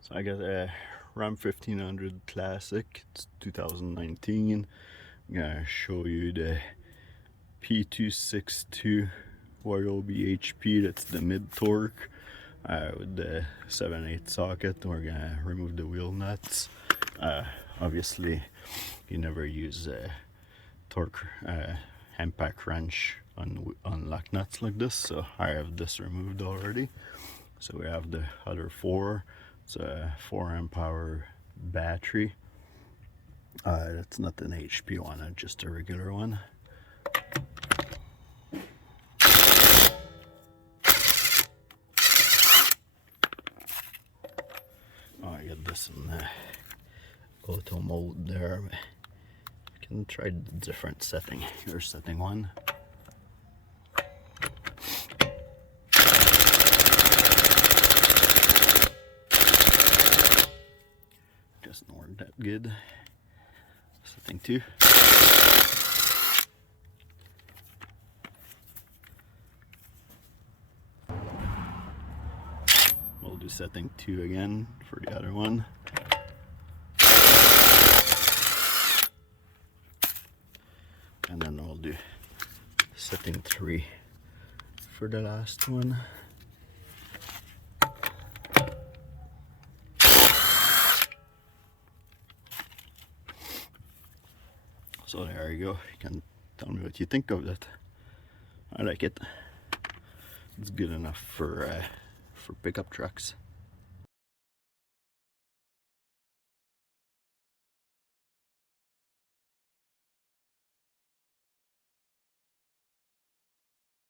So I got a Ram 1500 Classic, it's 2019. I'm gonna show you the P262 Ryobi HP, that's the mid torque, with the 7/8 socket. We're gonna remove the wheel nuts. Obviously you never use a torque hand pack wrench on lock nuts like this, so I have this removed already. So we have the other four. It's a 4 amp hour battery. That's not an HP one, it's just a regular one. Oh, I got this in the auto mode there. I can try the different setting. Here's setting 1. Doesn't work that good. Setting 2. We'll do setting 2 again for the other one. And then we'll do setting 3 for the last one. So there you go. You can tell me what you think of that. I like it. It's good enough for pickup trucks.